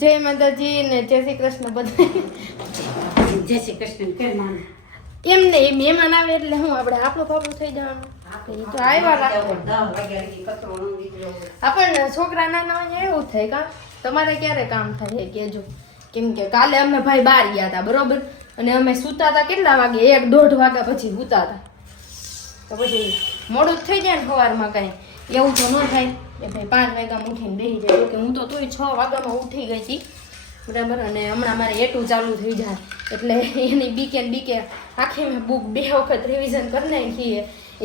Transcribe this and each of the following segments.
જય માતાજી ને જય શ્રી કૃષ્ણ બધા. જય શ્રી કૃષ્ણ. કેમ માન એમ નહીં, મહેમાન આવે એટલે હું આપણે આપણું પાપડું થઈ જવાનું. એ તો આવ્યા રાખે. 10 વાગ્યા લગી કચરો ન નીકળ્યો. આપણને છોકરા નાના હોય એવું થાય કા. તમારે ક્યારે કામ થાય એ કહેજો. કેમ કે કાલે અમે ભાઈ બહાર ગયા હતા બરોબર, અને અમે સૂતા હતા કેટલા વાગે, 1-1.5 વાગ્યા પછી સૂતા હતા. તો પછી મોડું જ થઈ જાય ને સવારમાં કાંઈ એવું તો ન થાય કે ભાઈ 5 વાગ્યામાં ઉઠીને બેસી જાય. કે હું તો તોય 6 વાગ્યામાં ઉઠી ગઈ હતી બરાબર, અને હમણાં મારે એટું ચાલુ થઈ જાય એટલે એની બીકે આખી મેં બુક 2 વખત રિવિઝન કરી નાખીએ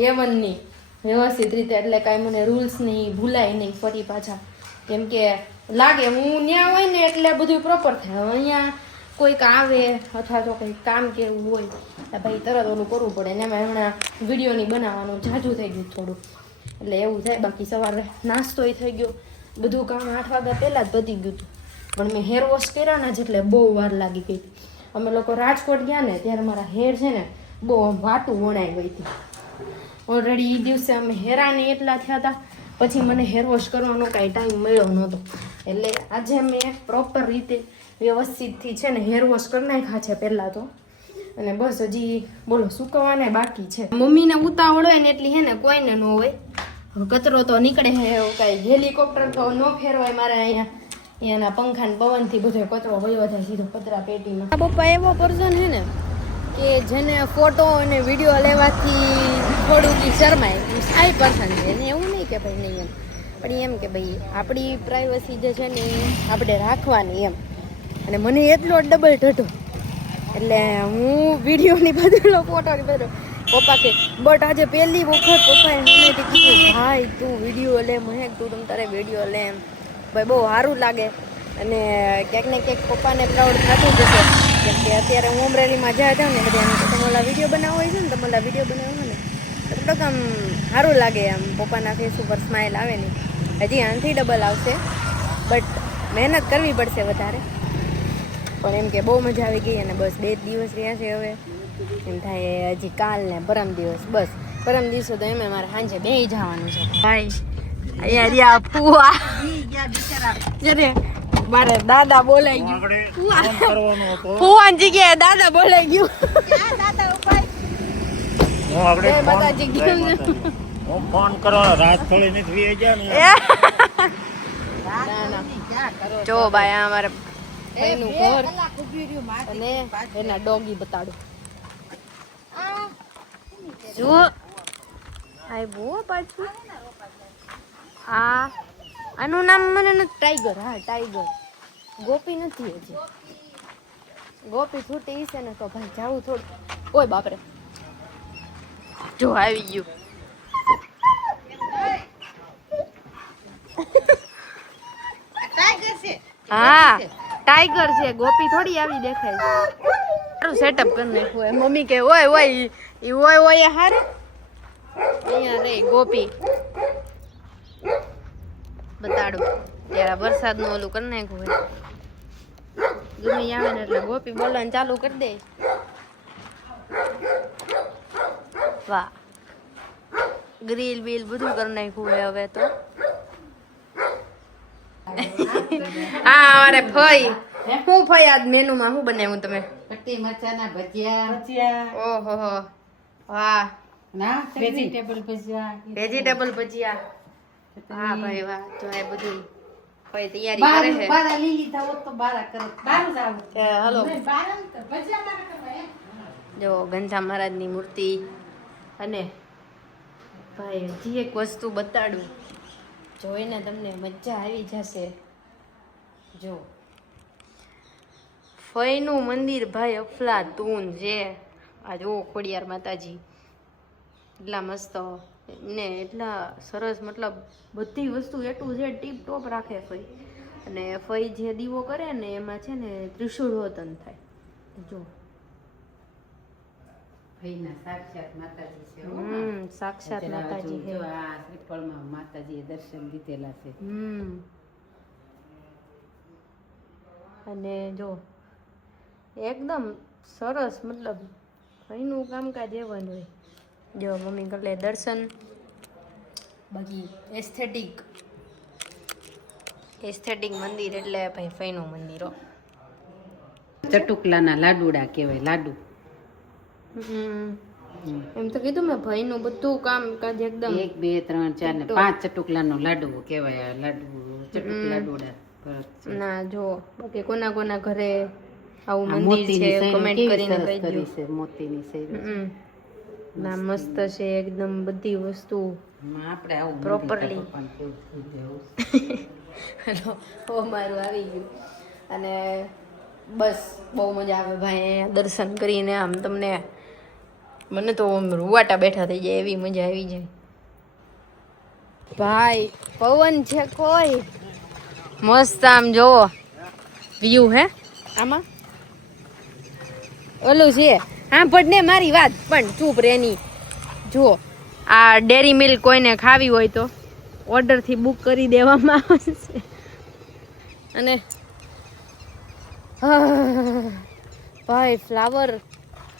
A1ની વ્યવસ્થિત રીતે, એટલે કાંઈ મને રૂલ્સ નહીં ભૂલાય નહીં ફરી પાછા. કેમ કે લાગે હું ત્યાં હોય ને એટલે બધું પ્રોપર થાય. હવે અહીંયા કોઈક આવે અથવા તો કંઈક કામ કેવું હોય તો ભાઈ તરત ઓલું કરવું પડે ને એમાં હમણાં વિડીયોની બનાવવાનું ઝાઝું થઈ ગયું થોડું, એટલે એવું થાય. બાકી સવારે નાસ્તોય થઈ ગયો, બધું કામ 8 વાગ્યા પહેલાં જ પતી ગયું હતું. પણ મેં હેર વોશ કર્યા ને એટલે બહુ વાર લાગી ગઈ હતી. અમે લોકો રાજકોટ ગયા ને ત્યારે મારા હેર છે ને બહુ વાટું વણાઈ ગઈ હતી. ઓલરેડી એ દિવસે અમે હેરાની એટલા થયા હતા, પછી મને હેર વોશ કરવાનો કાંઈ ટાઈમ મળ્યો નહોતો. એટલે આજે મેં પ્રોપર રીતે વ્યવસ્થિતથી છે ને હેર વોશ કરી નાખ્યા છે પહેલાં તો, અને બસ હજી બોલો સુકવવાને બાકી છે. મમ્મીને ઉતાવળ હોય ને એટલી હે ને કોઈને ન હોય. કચરો તો નીકળે હે, એવું કાંઈ હેલિકોપ્ટર તો ન ફેરવાય મારે અહીંયા. એના પંખા ને પવનથી બધો કચરો વયો જાય સીધો કચરા પેટીમાં. પપ્પા એવો પર્સન હે ને કે જેને ફોટો અને વિડીયો લેવાથી થોડુંક શરમાય, સાઈ પર્સન છે એને એવું નહીં કે ભાઈ નહીં એમ, પણ એમ કે ભાઈ આપણી પ્રાઇવસી જે છે ને આપણે રાખવાની એમ. અને મને એટલો ડબલ ઢઢો, એટલે હું વિડીયોની બદલો ફોટોની બદલો. પપ્પા કે બટ આજે પહેલી વખત પપ્પાએ મને કીધું ભાઈ તું વિડીયો લે, મહેક તું તમ તારે વિડીયો લે એમ. ભાઈ બહુ સારું લાગે, અને ક્યાંક ને ક્યાંક પપ્પાને પ્રાઉડ થતું જશે. કેમ કે અત્યારે હું અમરેલીમાં જાય જાઉં ને બધા એમ તમારા વિડીયો બનાવવો હોય છે ને, તમારા વિડીયો બનાવવો ને તો થોડુંક આમ સારું લાગે, આમ પપ્પાના ફેસ ઉપર સ્માઇલ આવે ને. હજી આનાથી ડબલ આવશે, બટ મહેનત કરવી પડશે વધારે. પણ એમ કે બહુ મજા આવી ગઈ, અને બસ 2 દિવસ રહ્યા છે હવે. એમ થાય હજી કાલ ને પરમ દિવસ, બસ પરમ દિવસે તો એમ મારે સાંજે બેસી જવાનું છે. ભાઈ અહીંયા રહ્યા ફુવા જરે મારે દાદા બોલાઈ ગયું, ફુવાની જગ્યાએ દાદા બોલાઈ ગયું. ફોન કરો રાત થોડી નથી વી ગયા ને. જો ભાઈ આ અમારે એનું ઘર અને એના ડોગી બતાડો. જો આય બો પાછું આનું નામ મને નથી, ટાઈગર. હા ટાઈગર. ગોપી નથી હજી. ગોપી છૂટી છે ને તો ભાઈ જાવું થોડું. ઓય બાપરે, જો આવી ગયું. હા ટાઈગર છે, ગોપી થોડી આવી દેખાય. સારું સેટઅપ કરી નાખ્યું. મમ્મી કે ઓય ઓય ઈ ઓય ઓય હારે અહીંયા રહી ગોપી બતાડો. ત્યારે વરસાદનું ઓલું કરી નાખ્યું હોય, ગમે આવે ને એટલે ગોપી બોલવાનું ચાલુ કરી દે. વાહ, ગ્રીલ બીલ બધું કરી નાખ્યું હોય હવે તો. હા અરે ફઈ હું ફઈ આજ મેનુમાં શું બનાવ્યું તમે? કટી મરચાના ભજીયા. ઓહો હો, વાહ. ના વેજીટેબલ ભજીયા. વેજીટેબલ ભજીયા. હા ભાઈ વાહ. જો એ બધું ફઈ તૈયારી કરે છે. બારા લીલી થાવ તો બારા કરે. બારું જાવ. હાલો બારા ભજીયા મારા કરવા. જો ગંજા મહારાજની મૂર્તિ. અને ભાઈ હજી એક વસ્તુ બતાડું, જોઈને તમને મજા આવી જશે. જો ફઈનું મંદિર ભાઈ અફલાતૂન છે. આ જો ખોડિયાર માતાજી એટલા મસ્ત ને એટલા સરસ, મતલબ બધી વસ્તુ એટલું છે ટીપ ટોપ રાખે ફઈ. અને ફઈ જે દીવો કરે ને એમાં છે ને ત્રિશુળોતન થાય. જો ભાઈના સાક્ષાત માતાજી છે. સાક્ષાત માતાજી છે. આ શ્રીફળમાં માતાજીએ દર્શન દીધેલા છે. અને જો એકદમ સરસ, મતલબ ભાઈનું કામકાજ એવન હોય. જો મમ્મી કરે દર્શન, બાકી એસ્થેટિક એસ્થેટિક મંદિર એટલે ભાઈ ફઈનું મંદિર હો. ચટુકલાના લાડુડા કહેવાય લાડુ. એમ તો કીધું મેં ભાઈનું બધું કામ કાજ એકદમ 1 2 3 4 ને 5 ચટુકલાનો લાડુ કહેવાય આ લાડુ ચટુક લાડુડા. ના જો બાકી કોના કોના ઘરે આવું મંદિર મોતીની છે સૈરું કમેન્ટ કેવી કરીને સરસ કહેજો. કરી છે મોતીની સૈરું. ના મસ્ત છે એકદમ બધી વસ્તુ આપણે આવું Properly. મંદિર ઓ મારું આવી ગયું અને બસ બહુ મજા આવે ભાઈ અહીંયા દર્શન કરીને આમ તમને મને તો આમ રૂવાટા બેઠા થઈ જાય એવી મજા આવી જાય ભાઈ પવન છે કોઈ મસ્ત આમ જોવો વ્યૂ હે આમાં ઓલું છે હા પણ ને મારી વાત પણ ચૂપ રેની જુઓ આ ડેરી મિલ્ક કોઈને ખાવી હોય તો ઓર્ડરથી બુક કરી દેવામાં આવશે અને ભાઈ ફ્લાવર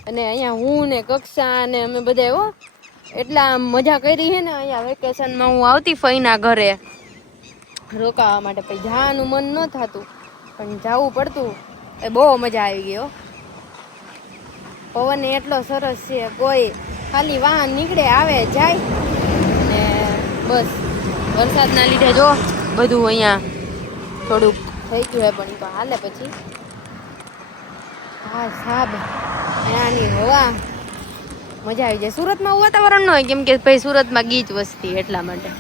અને અહીંયા હું ને કક્ષા અને અમે બધા હો એટલા આમ મજા કરી છે ને અહીંયા વેકેશનમાં હું આવતી ફઈના ઘરે રોકાવા માટે પછી જવાનું મન ન થતું પણ જવું પડતું એ બહુ મજા આવી ગઈ હો પવન એટલો સરસ છે કોઈ ખાલી વાહન નીકળે આવે જાય ને બસ વરસાદના લીધે જો બધું અહીંયા થોડુંક થઈ ગયું હે પણ તો હાલે પછી હા સાબ અહીંયાની હવા મજા આવી જાય સુરતમાં એવું વાતાવરણ ન હોય કેમ કે ભાઈ સુરતમાં ગીચ વસ્તી એટલા માટે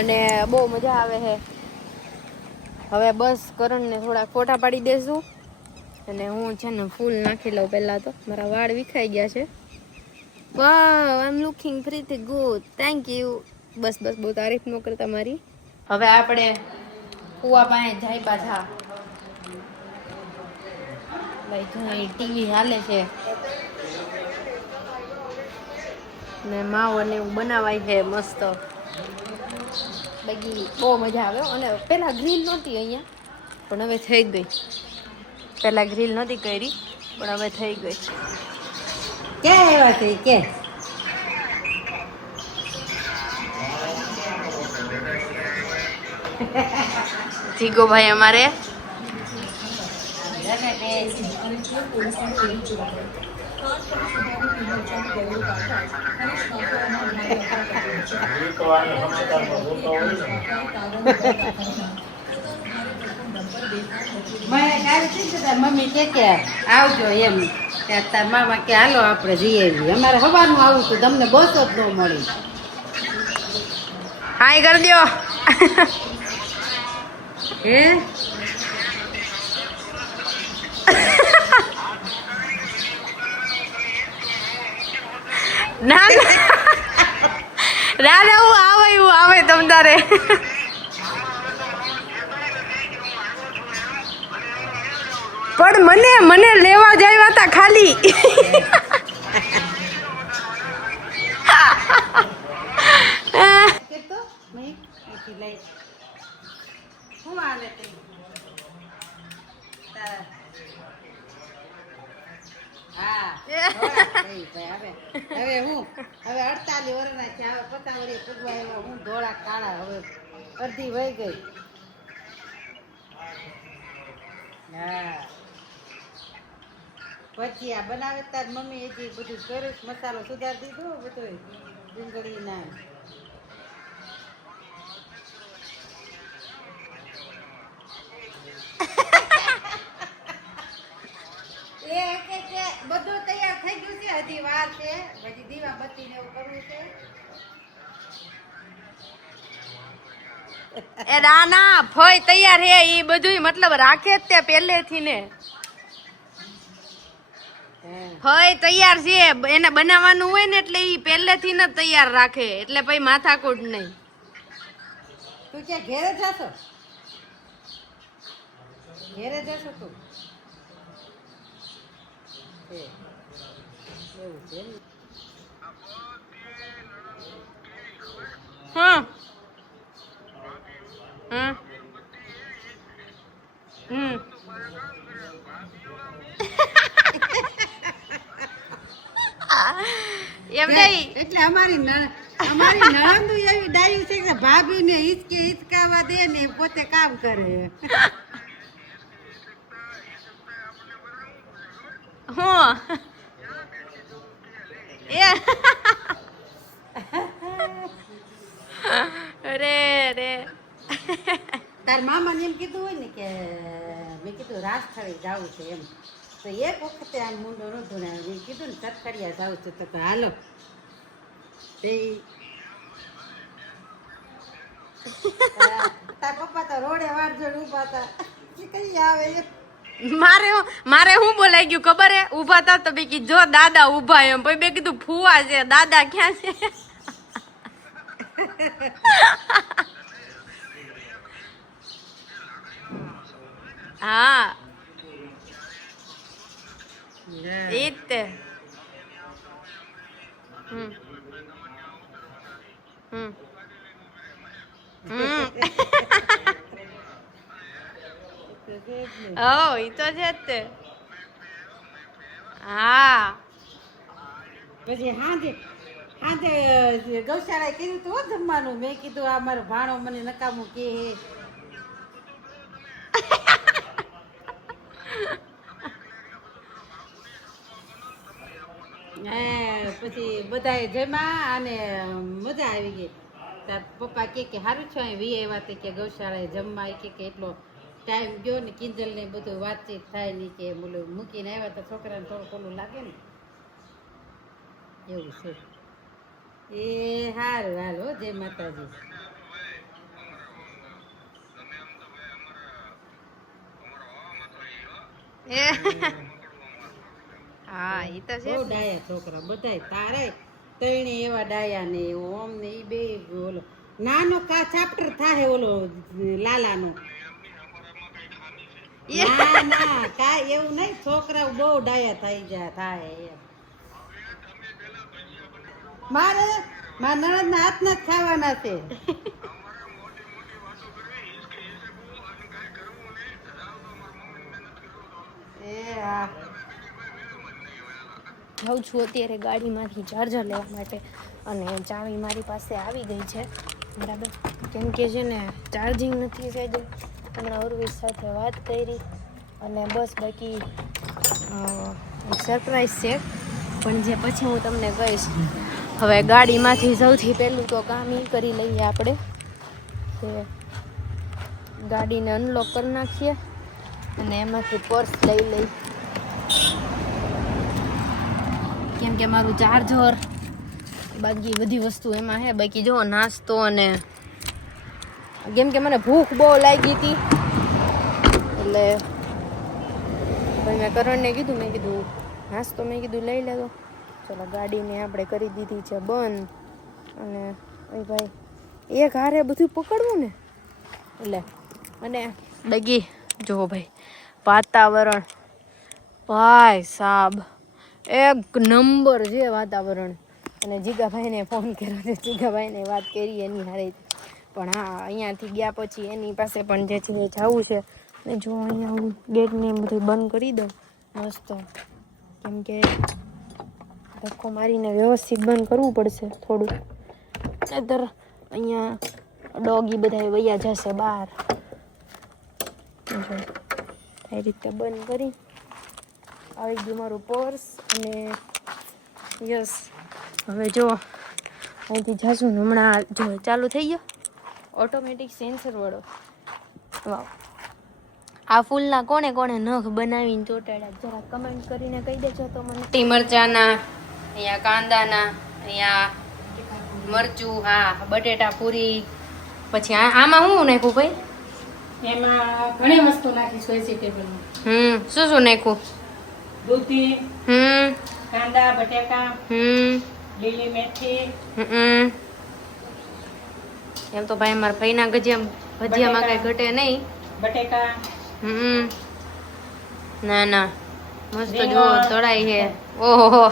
અને બહુ મજા આવે છે હવે બસ કરણને થોડા ફોટા પાડી દેશું અને હું છે ને ફૂલ નાખી લઉં પહેલાં તો મારા વાળ વિખાઈ ગયા છે wow I am looking pretty good thank you બસ બસ બહુ તારીફ ન કરતા મારી હવે આપણે કુવા પાસે જાય પાછા ભાઈ જો ટીવી હાલે છે ને માવો ને એવું બનાવાય છે મસ્ત બાકી બહુ મજા આવે અને પેલા ગ્રીલ નહોતી અહીંયા પણ હવે થઈ ગઈ પેલા ગ્રીલ નહોતી કરી પણ હવે થઈ ગઈ ક્યાં આવ્યા છે કે જીગો ભાઈ અમારે મને કાલે કીધું તાર મમ્મી કે આવજો એમ ત્યાં તાર મામા કે હાલો આપણે જઈએ અમારે સવારનું આવું હતું તમને બસ જ ન મળી હાય કરી દ્યો હે ના ના હું આવે તમ તારે પણ મને લેવા જાય હતા ખાલી કે તો મેં એથી લઈ શું હાલે તે હા હવે હું હવે 48 વર્ષના છે હવે પતાવડી પગવા એવા હું ધોળા કાળા હવે અડધી વહી ગઈ હા પછી આ બનાવે તાર મમ્મી હજી બધું કર્યું મસાલો સુધાર દીધો બધું ડુંગળી ના બધું તૈયાર થઈ ગયું છે હજી વાર છે હજી દીવા બત્તી ને એવું કરવું છે એ ના ફઈ તૈયાર હે ઈ બધું મતલબ રાખે જ તે પહેલેથી ને ફઈ તૈયાર છે એને બનાવવાનું હોય ને એટલે ઈ પહેલેથી ને તૈયાર રાખે એટલે પછી માથાકૂટ નહીં તું ક્યાં ઘેરે જાશો ઘેરે જશો તું એવું છે ને હા હા એમ નહીં એટલે અમારી અમારી નણંદુ એવી ડાયું છે કે ભાભીને હિચકાવા દે ને પોતે કામ કરે. હું એ અરે રે તાર મામાને એમ કીધું હોય ને કે મેં કીધું રાજસ્થળી જાવું છે એમ, તો એક વખતે આમ મુંડો નહોતું ને મેં કીધું ને સરખડિયા જાવું છે તો કે હાલો તે તાર પપ્પા તો રોડે વાડ જોડે ઊભા હતા કે કઈ આવે એમ. મારે શું બોલાઈ ગયું ખબર હે? ઊભા હતા તો બે કીધું જો દાદા ઊભા એમ, પછી બે કીધું ફુવા છે, દાદા ક્યાં છે? હા ઈ જ તે. હમ હમ ઓ ઈ તો છે જ તે. હા પછી હાજે ગૌશાળાએ કીધું તું હો જમવાનું, મેં કીધું આ મારો ભાણો મને નકામું કે પછી બધાએ જમ્યા અને મજા આવી ગઈ. તાર પપ્પા કે સારું છે અહીં વી આવ્યા તે કે ગૌશાળાએ જમવા કે એટલો ટાઈમ ગયો ને કિંજલ ને બધું વાતચીત થાય ને કે બોલું મૂકીને આવ્યા તો છોકરાને થોડું ઓલું લાગે ને એવું છે. એ સારું હાલો જય માતાજી. હા ઈ તો છે. બહુ ડાયા છોકરા બધાય, તારે ત્રણે એવા ડાયા ને ઓમ ને ઈ બે ઓલો નાનો કા ચાપ્ટર થાય ઓલો લાલાનો. ના ના કાંઈ એવું નહીં, છોકરાઓ બહુ ડાયા થઈ જાય થાય એમ. મારે મારા નણંદના હાથના જ ખાવાના છે. એ હા જાઉં છું અત્યારે ગાડીમાંથી ચાર્જર લેવા માટે, અને ચાવી મારી પાસે આવી ગઈ છે બરાબર, કેમ કે છે ને ચાર્જિંગ નથી સાહેબ. હમણાં ઉર્વિશ સાથે વાત કરી અને બસ બાકી સરપ્રાઈઝ છે, પણ જે પછી હું તમને કહીશ. હવે ગાડીમાંથી સૌથી પહેલું તો કામ એ કરી લઈએ આપણે કે ગાડીને અનલોક કરી નાખીએ અને એમાંથી પર્સ લઈ લઈ, કેમ કે મારું ચાર્જર બાકી બધી વસ્તુ એમાં હે. બાકી જો નાસ્તો અને કેમ કે મને ભૂખ બહુ લાગી હતી એટલે ભાઈ મેં કરણને કીધું, મેં કીધું નાસ્તો મેં કીધું લઈ લેતો. ચલો ગાડીને આપણે કરી દીધી છે બંધ, અને ભાઈ એક હારે બધું પકડવું ને એટલે. અને ડગી જુઓ ભાઈ વાતાવરણ ભાઈ સાબ એક નંબર છે વાતાવરણ. અને જીગાભાઈને ફોન કર્યો છે, જીગાભાઈને વાત કરી એની હારે, પણ હા અહીંયાથી ગયા પછી એની પાસે પણ જે છે એ જવું છે. ને જો અહીંયા હું ગેટને બધું બંધ કરી દઉં મસ્ત, કેમ કે ધક્કો મારીને વ્યવસ્થિત બંધ કરવું પડશે થોડું, નહીતર અહીંયા ડોગી બધા વયા જશે બહાર. જો એ રીતે બંધ કરી આવી ગયું મારું પર્સ. અને યસ હવે જો અહીંથી જાશું ને હમણાં જો ચાલુ થઈ ગયો ઓટોમેટિક સેન્સર વાળો. વાવ, આ ફૂલના કોણે કોણે નખ બનાવીને ચોટાડ્યા જરા કમેન્ટ કરીને કહી દેજો તો મને. મરચાના, અહીંયા કાંદાના, અહીંયા મરચું, હા બટેટા પૂરી, પછી આમાં શું નાખ્યું ભાઈ? એમાં ઘણી વસ્તુ નાખીશ વેજીટેબલ. શું શું નાખ્યું? દૂધી, કાંદા, બટેકા, લીલી મેથી. એમ તો ભાઈ મારા ભાઈના ભજીયામાં કઈ ઘટે નહીં. બટેકા. ના ના મસ્ત જો તળાઈ છે. ઓહો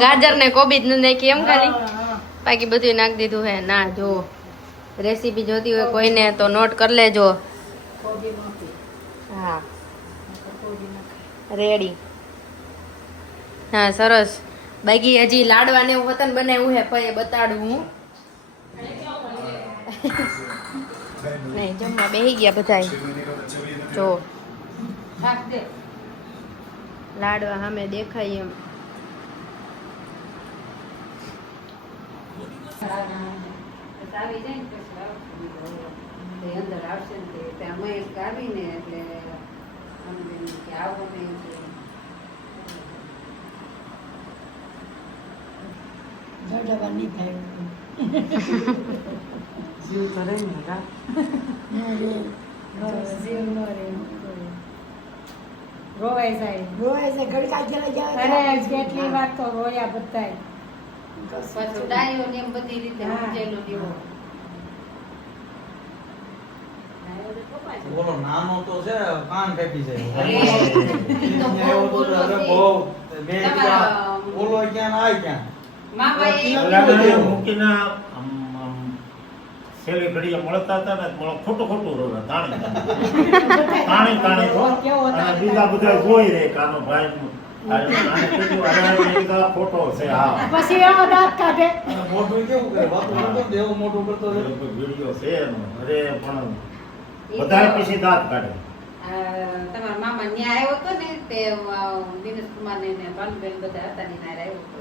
ગાજર ને કોબીજ નું નાખી એમ ખાલી, બાકી બધું નાખી દીધું હે. ના જો રેસીપી જોતી હોય કોઈને તો નોટ કરી લેજો. હા રેડી. હા સરસ. બાકી હજી લાડવા ને એવું વતન બનાવ્યું હે પછી બતાડું હું નહીં જમવા બેહી ગયા બધાય જો શાક દે. લાડવા સામે દેખાય એમ આવી જાય ને પછી આવશે તે અંદર આવશે ને તે ત્યાં મહેશ આવીને એટલે અમને એમ કે આવો ને એમ કે રોવાઈ જાય. અરે કેટલી વાર તો રોયા બધાય. પાછું ડાયો ને એમ બધી રીતે સમજેલું દેવો. બોલો નાનો તો છે કાન કાપી જાય અરે, તો બહુ અરે બોલો છે. બહુ બે તમારા- બોલો ક્યાં ને આય ક્યાં મામાએ ઓલાને મૂકીને છેલ્લી ઘડીએ મળતા હતા ને મળો ખોટું ખોટું રોવે તાણી તાણી હો. અને બીજા બધા જોઈ રહે કાનો ભાઈ ફોટો છે હા પછી એવો દાંત કાઢે. અને મોટું કેવું કરે વાતો કરતો ને એવો મોટું કરતો રહે. વિડીયો છે એનો અરે પણ બધા પછી દાંત કાઢે તમારા મામા ન્યા આવ્યો હતો ને તે દિનેશ કુમાર ને ભાનુબેન બધા હતા ને ત્યાં આવ્યો હતો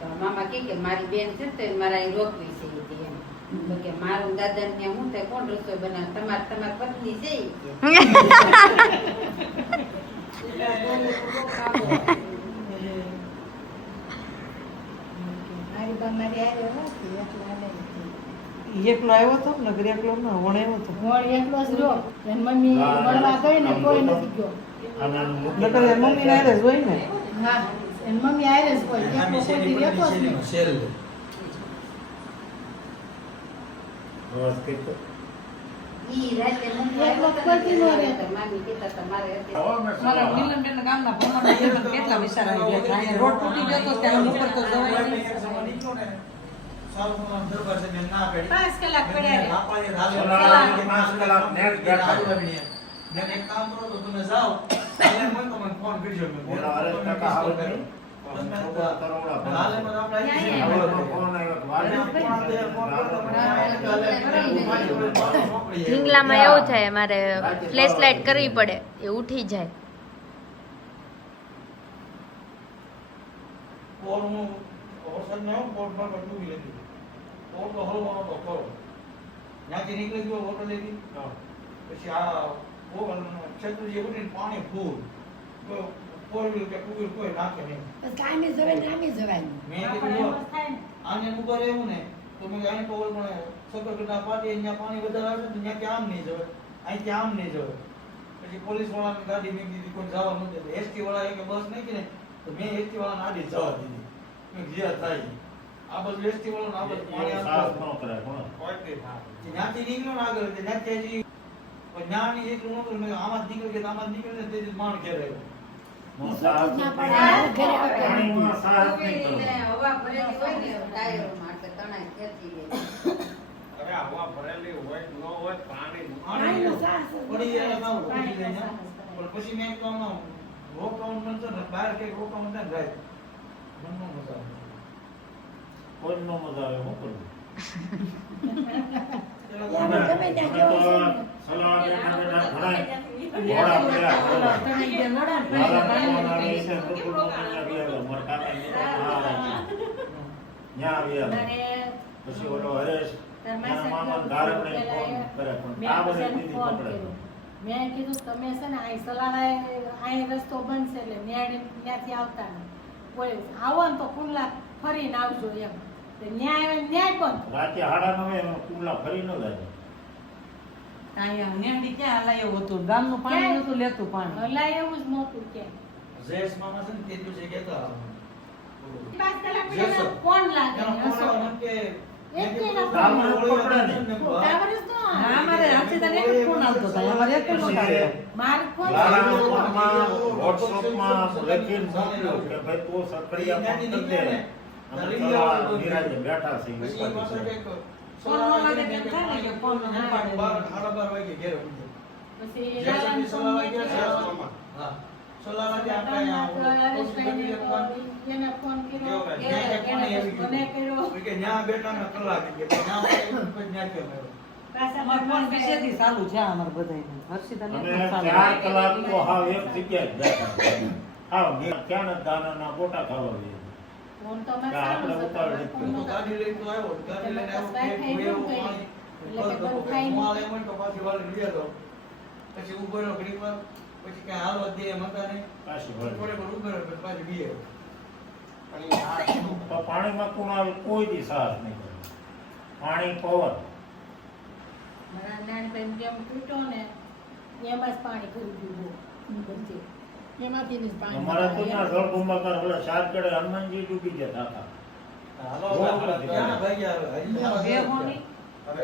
તો મામા કે મારી બેન છે ને તો મારા અહીં રોકવી છે ઈ કે એમ. તો કે મારું દાદા ને હું થાય કોણ રસોઈ બનાવે તમારી પત્ની છે ઈ કે. મારી બા મારી આવ્યો નથી એટલે હાલે નથી. એકલો આવ્યો હતો ને ઘરે એકલો ના વણ આવ્યો હતો મોડ એટલો જ રહ્યો. એની મમ્મી મળવા ગઈ ને કોઈ નથી ગયો. નકર એ મમ્મી ના જ હોય ને હા એની મમ્મી આયરે જ કોઈ એકલો આમી કોઈ દી રહેતો જ નહીં. શેલ બસ કઈ તો ઈ રાતે મમ્મી એકલો કોઈ દી ન રહેતો. મામી કહેતા હતા મારે અત્યારે મારા નીલમબેન ગામના ભમરડા કેટલા વિચાર આવી ગયા હતા. અહીંયા રોડ તૂટી ગયો તો ત્યાં ઉપર તો જવાય નહીં. દરબાર છે મેં ના કરી 5 કલાક પડ્યા રે. આપણે રાલે પાંચ કલાક નેટ બેઠા. મેં એક કામ કરો તો તમે જાઓ અને મને તો મને ફોન કરજો મેં ઓલા અરે ટકા આવે નહીં. બસ મેં છોકરા તરવડા ભરે. હાલે મને આપણે આવી ન્યાય હવે જઈએ. તો ફોન આવ્યો તો વાલી. ઢીંગલામાં એવું થાય મારે ફ્લેશ લાઇટ કરવી પડે એ ઉઠી જાય કોરનું ઓસન ને કોર પર બધું લીધું કોર તો હલવાનો તો કરો ત્યાંથી નીકળી ગયો હોટલ લેવી પછી આ ઓવન છત્રી ઉડીને પાણી ફૂલ તો ફોર વ્હીલ કે ટુ વ્હીલ કોઈ નાખે નહીં મેં કીધું જો આને ઉપર એવું ને તો મેં આને ટોલ પણ સકરકટા પાટી અહીંયા પાણી વધારે આવે તો ત્યાં આમ નહીં જવાય અહીંથી આમ નહીં જવાય પછી પોલીસ વાળાની ગાડી મેં કીધી કોઈ જવા નથી દેતું એસટી વાળા કે બસ નહીં ને તો મેં એસટી વાળાને આડી જવા દીધી મેં જે થાય આ બધું એસટી વાળાને આ બધું પાણી સાફ આપવા ન કરાય કોણ ત્યાંથી નીકળ્યો ને આગળ ત્યાંથી હજી પણ ન્યાની એટલું નહોતું મેં આમાં જ નીકળી ગયા આમાં જ નીકળે ને તેથી માણ ઘેર આવ્યો પાણીમાં સાફ નહીં કરવું. હવા ભરેલી હોય ને ટાયરોમાં એટલે તણાઈ ખેંચી લે. પડી ગયા ના પડી ગયા પણ પછી મેં કહું રોકાઉન્ટ બનતો ને બહાર કઈ રોકાઉન્ટ ના જાય મનમાં મજા આવે કોઈનો મજા આવે હું કરું પેલા અમે તો સલાહ બેઠા બેઠા ભરાય. ઘોડા પડ્યા, ઘોડા. મારા ફોન આવે છે, કુટુંબમાં અહીંયા બી આવ્યો. મારા કાકાને કીધું, હા, ન્યા આવી આવ્યો. પછી ઓલો હરેશ એના મામાને ધારકને ફોન કરે પણ ટાવર એ દીધી પકડે. મેં કીધું તમે છે ને અહીં સલાવાએ અહીં રસ્તો બંધ છે એટલે ત્યાંથી આવતા ને કોઈ આવો ને તો કુંડલા ફરીને આવજો એમ તો ન્યાય બંધ રાતે 9:30 કુંડલા ફરી ન જાય. અહીંયા નેંડી ક્યાં હલાયું હતું ગામનું પાણી નતું લેતું પાણી હલાય એવું જ નહોતું કે જયેશ મામા છે ને તે દિવસે કહેતા 5 કલાક પહેલા ફોન લાગે એનો ફોન હસો. આવ્યો કે એક કે ના ટાવર પકડે ને. ટાવર જ તો હા અમારે હાથીદાર એક જ ફોન આવતો હતો અમારે એક જ નહોતો આવતો. માર ફોન લાલાના ફોનમાં વોટ્સઅપમાં લખીને મોકલ્યું કે ભાઈ તું સક્રિય ફોન કરી દે. અમે સલાહ નિરાંતે બેઠા છીએ. પછી એ પાછો કંઈક ફોન ન લાગે તેમ થાય ને કે ફોન ન ઉપાડે. 12 વાગે ઘેર પહોંચ્યો. પછી જયસંગી લાલાને ફોન સલાહ વાગ્યા કર્યો. હા સલાહ વાગ્યા આપણે અહીંયા હરેશભાઈને હોસ્પિટલ તો એને ફોન કર્યો કેવું કે ન્યા પાણી આવી મને કર્યો ગયું કે ન્યા બેઠા ને કલાક થઈ ગયા ન્યા પછી ન્યા થયો મેરો પાછા અમારે ફોન વિશેથી ચાલુ છે અમારે બધાયનું. હર્ષિતાને અમે પણ ચાલુ. 4 કલાક તો હાવ એક જગ્યાએ જ બેઠા. હાવ ક્યાં ને દાનાના ગોટા ખાવા જઈએ. ફોન તો અમે આપણે ચાલુ છે, ઉતાવળ ફોન તો નહોતો. ગાડી લઈને તો આવ્યો ગાડી લઈને આવ્યો બસ કે વાઈફાઈ કોઈ ગયું એવું કઈ. એટલે કે બંધ પાણી થાય નહીં. માલ એમ હોય તો પાછી વાળી લઈ આવ્યો પછી ઉભો રહ્યો ઘડીક વાર પછી ક્યાં હાલવા દે એમ હતા ને પાછી થોડે વળી. પર ઉભો રહ્યો પછી પાછી બી આવ્યો તો પાણીમાં કુણાલ કોઈ દી સાહસ નહીં કરે. પાણી પવન મારા નાનભાઈ જેમ તૂટ્યો ને એમાં જ પાણી કરી દીધું બધે. એમાંથી જ પાણી અમારા તો ત્યાં જળકુંભાકાર ઓલા ચાર કેડે હનુમાનજી ડૂબી ગયા હતા. હાલો ક્યાં ભાઈ યાર હજી બે હોની. હવે